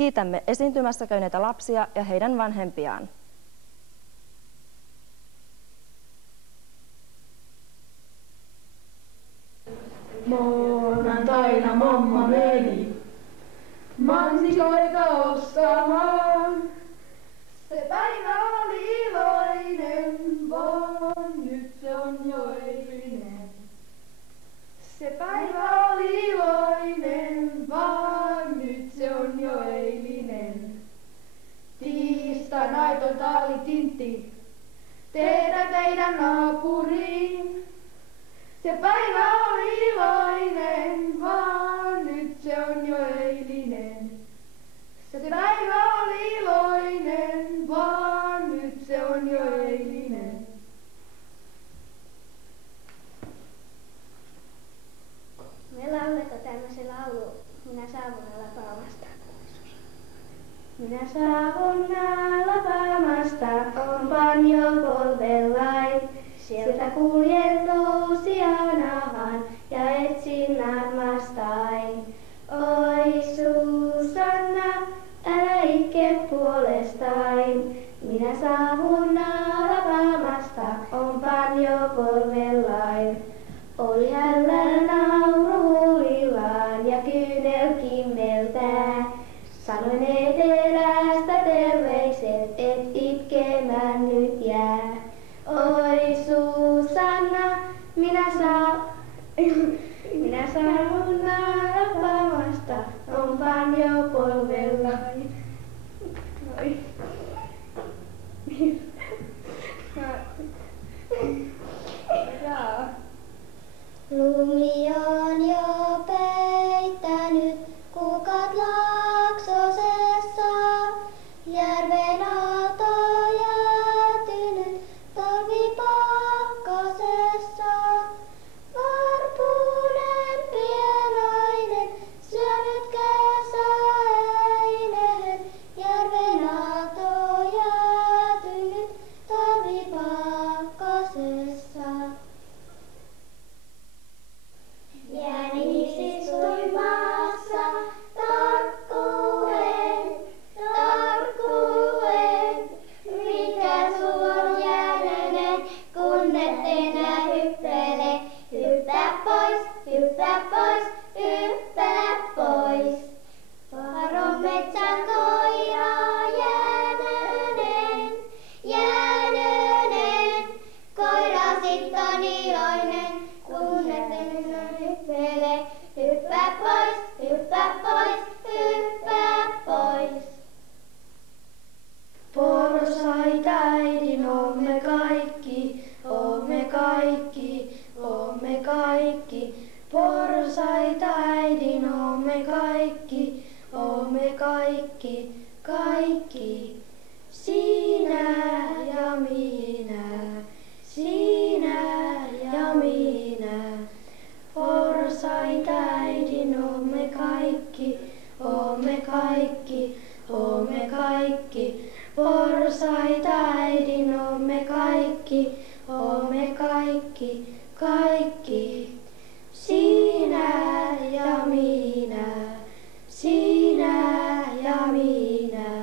Kiitämme esiintymässä käyneitä lapsia ja heidän vanhempiaan. Maanantaina mamma meni mansikoita ostamaan. Se päivä oli iloinen, vaan nyt se on jo eilinen. Se päivä oli iloinen, vaan nyt se on jo eilinen. Tiistaina aitonta oli tintti, teetä teidän naapuriin. Se päivä oli iloinen, vaan nyt se on jo eilinen. Se päivä oli iloinen, vaan nyt se on jo eilinen. Me lauletaan tämmöisen laulu Minä saavun Alabamasta. Minä saavun Alabamasta, on banjopolvellain. Sieltä kuljen Louisianaan ja etsin armastain. Oi Susanna, älä itke puolestain. Minä saavun Alabamasta, on banjopolvellain. Oli hällä nauru huulillaan ja kyynel kimmeltää. Sanoin etelästä terveiset, et itkemään nyt jää. Oi Susanna, minä saavun Alabamasta, on banjopolvellain. Lumi on jo peittänyt kukat Laaksosessa, järven aalto jäätynyt talvipakkasessa. Varpunen pienoinen syönyt kesäeineen, järven aalto jäätynyt talvipakkasessa. Jänis istui maassa, tarkkuen, mikä suon jäänene, kun et enää hyppele. Hyppää pois, hyppää pois, hyppää pois. Varo metsän koira jäänönen, jäänönen, koira sit on iloinen, kun et enää hyppele. Hyppää pois, hyppää pois, hyppää pois. Porsaita äidin oomme kaikki, oomme kaikki, oomme kaikki. Porsaita äidin oomme kaikki, oomme kaikki, kaikki. Sinä ja minä, sinä ja minä. Porsaita äidin oomme kaikki, oomme kaikki, oomme kaikki. Porsaita äidin oomme kaikki, oomme kaikki, kaikki. Sinä ja minä, sinä ja minä.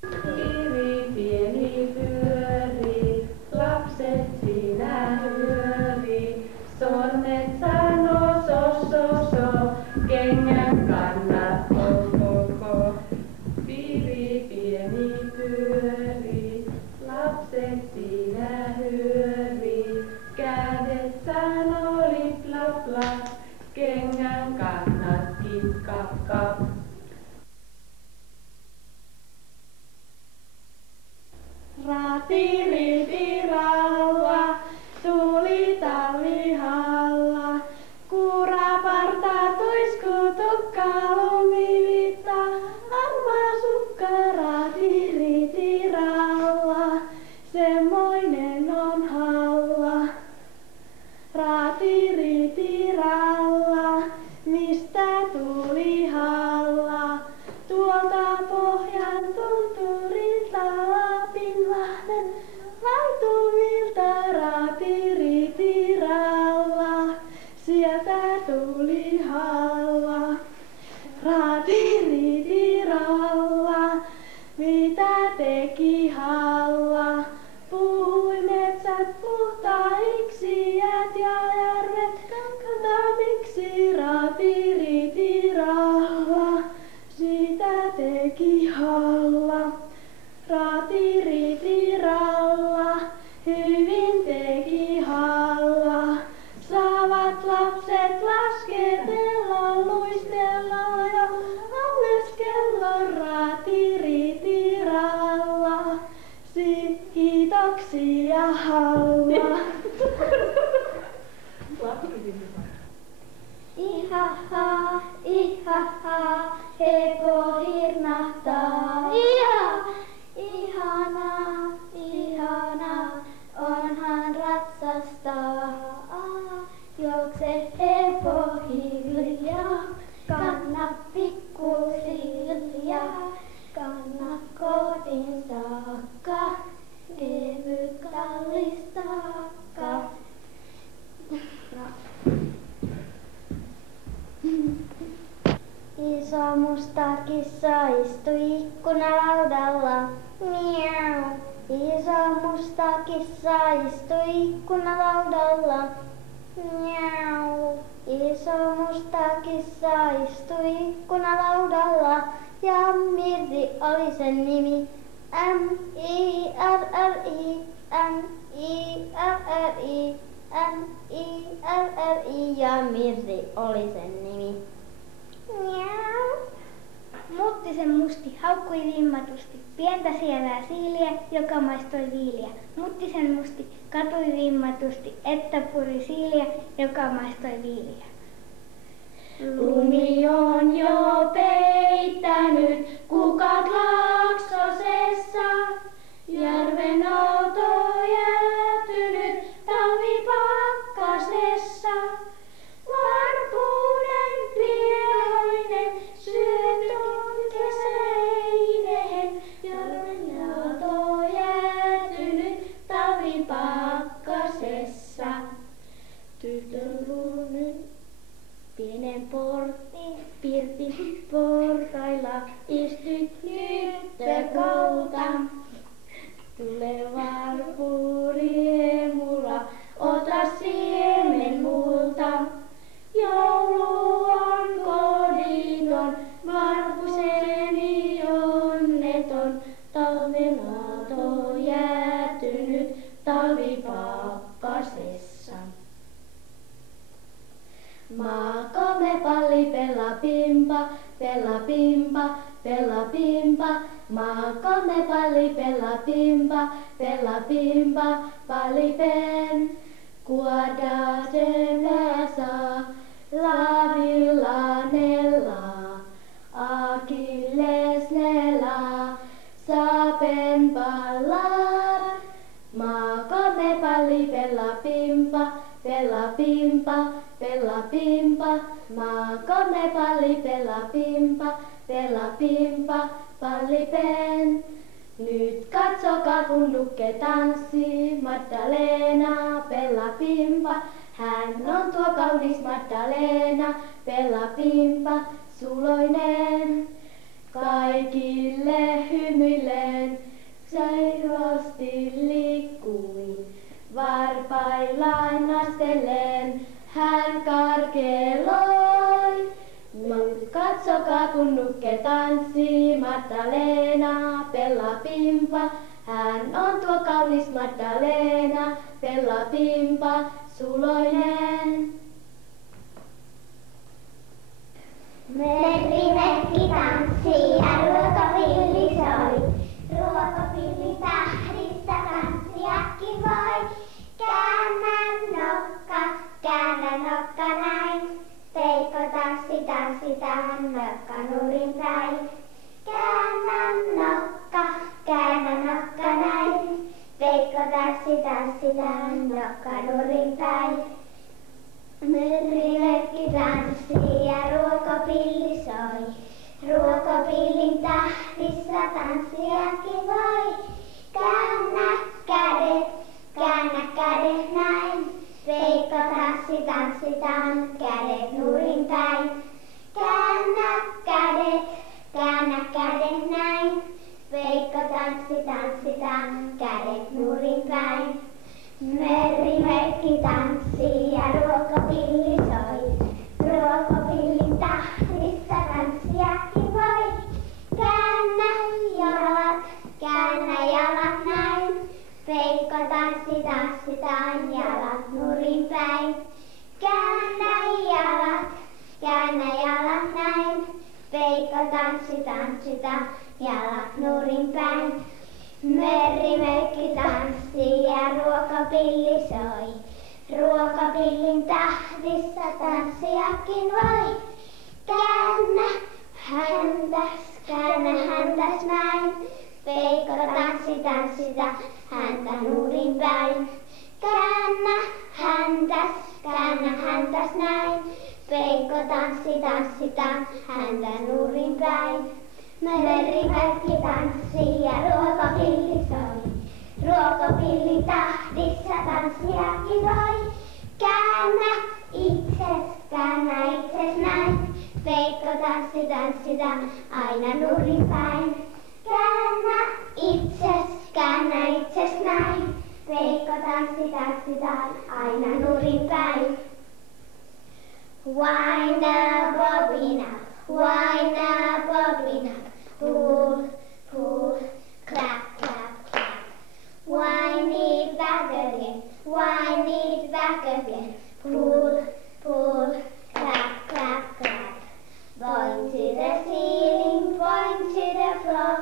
Kivi pieni pyörii, lapset siinä hyörii. Sormet sanoo so so so, kengän kannat koko. Kivi pieni pyörii, lapset siinä hyörii. Kädet sanoo lip lap lap, kengän kannat kip kap kap. Raatiritiralla tuli talvihalla, kuuraparta tuiskutukka lumivitta, harmaa sukka raatiritiralla, semmoinen on halla. Raatiritiralla, mistä tuli halla, tuolta pohjan tunturilta Lapinlahden laitumilta raatiritiralla, sieltä tuli halla. Iso musta kissa istui ikkunalaudalla. Miau. Iso musta kissa istui ikkunalaudalla. Miau. Iso musta kissa istui ikkunalaudalla. Ja Mirri oli sen nimi. M-I-R-R-I. M-I-R-R-I. M-I-R-R-I. Ja Mirri oli sen nimi. Miau. Muttisen musti haukkui vimmatusti pientä sievää siiliä, joka maistoi viiliä. Muttisen musti katui vimmatusti, että puri siiliä, joka maistoi viiliä. Lumi on jo peittänyt kukat Laaksosessa, järven outo jäätynyt talvipakkasessa. Varpunen pienoinen syötön kesäineen, järven outo jäätynyt talvipakkasessa. Tytön luonut pienen pirtin portailla istuit nyttökouta. Tule varpuriemulla, ota siemen multa. Joulu on koditon, varpuseni onneton. Talven aalto jäätynyt talvipakkasessa. Maakome palli pella pimpa, pella pimpa, pella pimpa. Maakome palli pella pimpa, pella pimpa, palli pen. Kuoda sen saa, lavillanella, Akillesnella, saapen pallar. Maakome palli pella pimpa, pella pimpa, pella pimpa. Maakome palli pella pimpa, pella pimpa, palli pen. Nyt katsokaa kun nukke tanssii, Magdalena, pella pimpa. Hän on tuo kaunis Magdalena, pella pimpa, suloinen. Kaikille hymyillen, sairosti liikkui, varpaillaan astellen, hän karkeloi. Katsokaa kun nukke tanssii, Magdalena, pella pimpa. Hän on tuo kaunis Magdalena, pella pimpa, suloinen. Merimerkki tanssii ja ruokapilli soi. Ruokapilli tahdissa tanssiakin voi. Käännä nokka näin. Veikko tanssitaan nokka nurin päin. Käännä nokka näin. Veikko tanssitaan nokka nurin päin. Merimerkki tanssii ja ruokapilli soi. Ruokapillin tahdissa tanssiakin voi. Käännä kädet näin. Veikko tanssitaan kädet nurin päin. Käännä kädet näin. Veikko tanssitaan kädet nurin päin. Merimerkki tanssii ja ruokapilli soi. Ruokapillin tahdissa tanssiakin voi. Käännä jalat näin. Veikko tanssitaan jalat nurin päin. Käännä jalat näin. Veikko tanssitaan jalat nurin päin. Merimerkki tanssii ja ruokapilli soi. Ruokapillin tahdissa tanssiakin voi. Käännä häntäs näin. Veikko tanssitaan häntä nurin päin. Käännä häntäs näin. Veikko tanssitaan häntä nurin päin. Merimerkki tanssii ja ruokapilli soi. Ruokapillin tahdissa tanssiakin voi. Käännä itses käännä itses näin. Veikko tanssi, tanssitaan aina nurin päin. Käännä itses näin. Veikko tanssi, tanssitaan aina nurin päin. Wind up, bobbin up, wind up, bobbin up. Pull, pull, clap, clap, clap. Wind it back again, wind it back again. Pull, pull, clap, clap, clap. Point to the ceiling, point to the floor.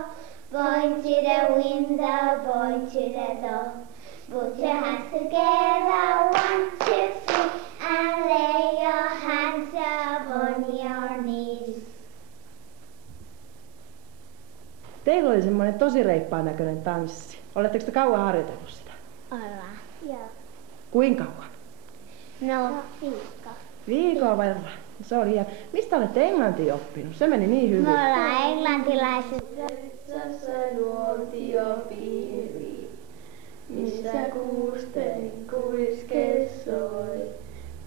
Point to the window, point to the door. Put your hands together, 1, 2, 3, and lay your hands upon your knees. Teillä oli semmoinen tosi reippaan näköinen tanssi. Oletteko te kauan harjoitellut sitä? Ollaan. Joo. Kuinka kauan? No, viikko. Viikon verran. Se oli hieno. Mistä olette englantia oppinut? Se meni niin hyvin. Me ollaan englantilaiset. Metsässä nuotiopiiri, missä kuusten kuiske soi.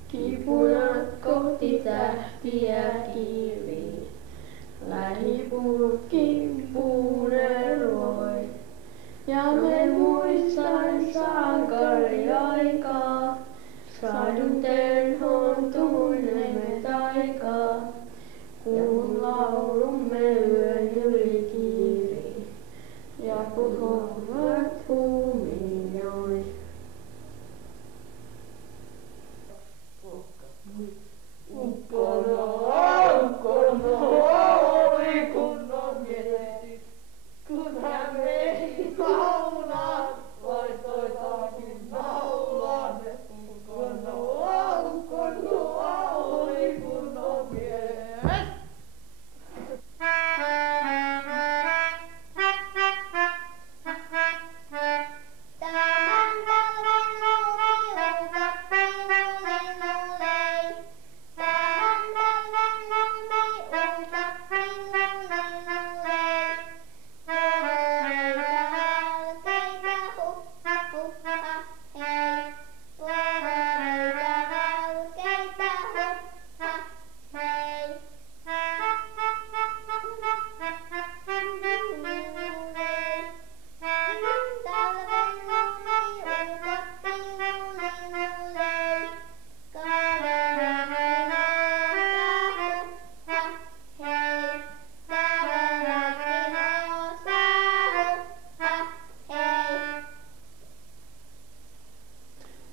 Kipunat kohti tähtiä kiivi, lähipuut kimppuneroi. Ja me muistan sankariaikaa, sadun terhon tunnemme taikaa. Kun laulumme yön yli kiiri ja puhuvat huumioi. Ukkona, oli kunnon mieti, kun hän meni kaulaan, laittoitakin naulaan. Ukkona, oli kunnon mieti.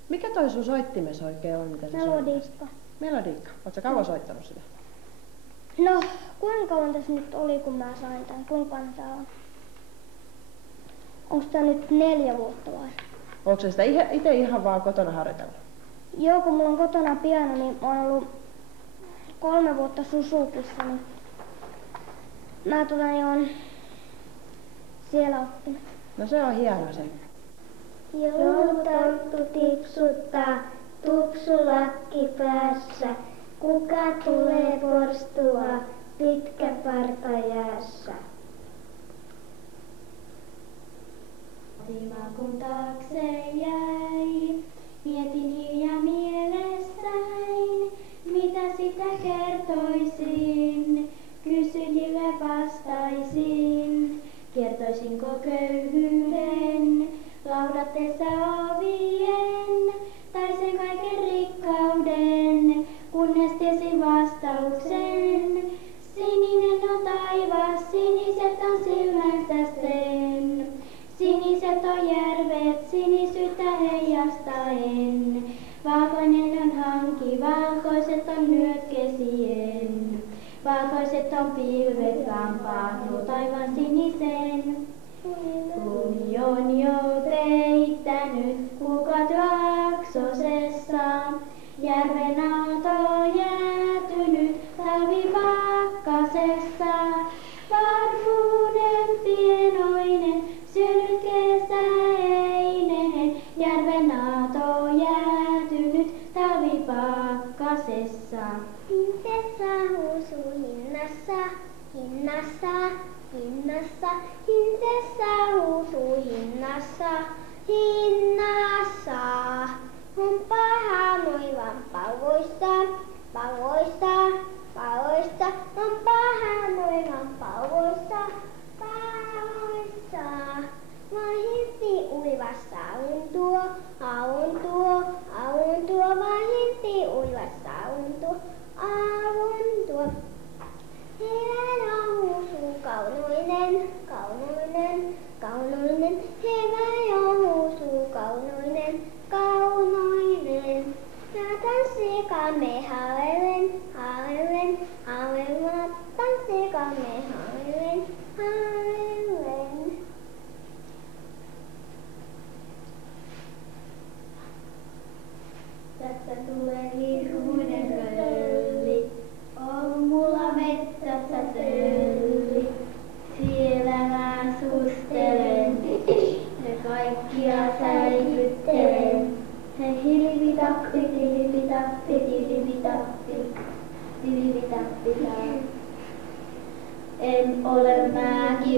Mikä toi sun soittimes oikein on? Mitä Melodiikka. Melodiikka. Ootko kauan soittanut sitä? No, kuinka kauan tässä nyt oli, kun mä sain tämän? Kuinka vanha on? Onko tää nyt 4 vuotta vai? Onko se sitä itse ihan vaan kotona harjoitellut? Joo, kun mulla on kotona piano, niin mä oon ollut 3 vuotta Susukissa, niin mä oon siellä oppinut. No se on hieno se. Joulutonttu tipsuttaa, tupsulakki päässä. Kuka tulee porstua pitkä parta jäässä? Kun taakse jäi, mietin hiljaa mielessäin, mitä sitä kertoisin, kysyjille vastaisin. Kertoisinko köyhyyden, laudatteessa ovien, tai sen kaiken rikkauden, kunnes tiesin vastauksen. Sininen on taivas, siniset on silmänsä sen. Siniset on järvet, sinisyyttä heijastaen. Valkoinen on hanki, valkoiset on nyökkesien. Valkoiset on pilvet, lampaat, taivaan sinisen. Lumi on jo peittänyt kukat Laksosessa. Järven aalto jäätynyt talvipakkasessa. Varmuuden pienoinen, synyt kesäinen. Järven aalto jäätynyt talvipakkasessa. Hintessä huusuu hinnassa, hinnassa, hinnassa. Hintessä huusuu hinnassa, hinnassa. On paha noivan pauvoissa, Paloista, paloista, on paha noivan paloista, paloista. Vahinti uivassa auntuo, auntuo, auntuo, vahinti uivassa auntuo, auntuo. Heillä on huusu kaunoinen, kaunoinen, kaunoinen, heillä on huusu kaunoinen, kaunoinen. Ja tanssikaamme haalellen, haalellen, haalellen, tanssikaamme haalellen, haalellen. Tässä tulee hirmuinen rölli, on mulla metsässä tölli. Siellä mä sustelen ja kaikkia säikyttelen. Hei hilipitappi, tilipitappi, tilipitappi, tilipitappi. En ole mäkivä.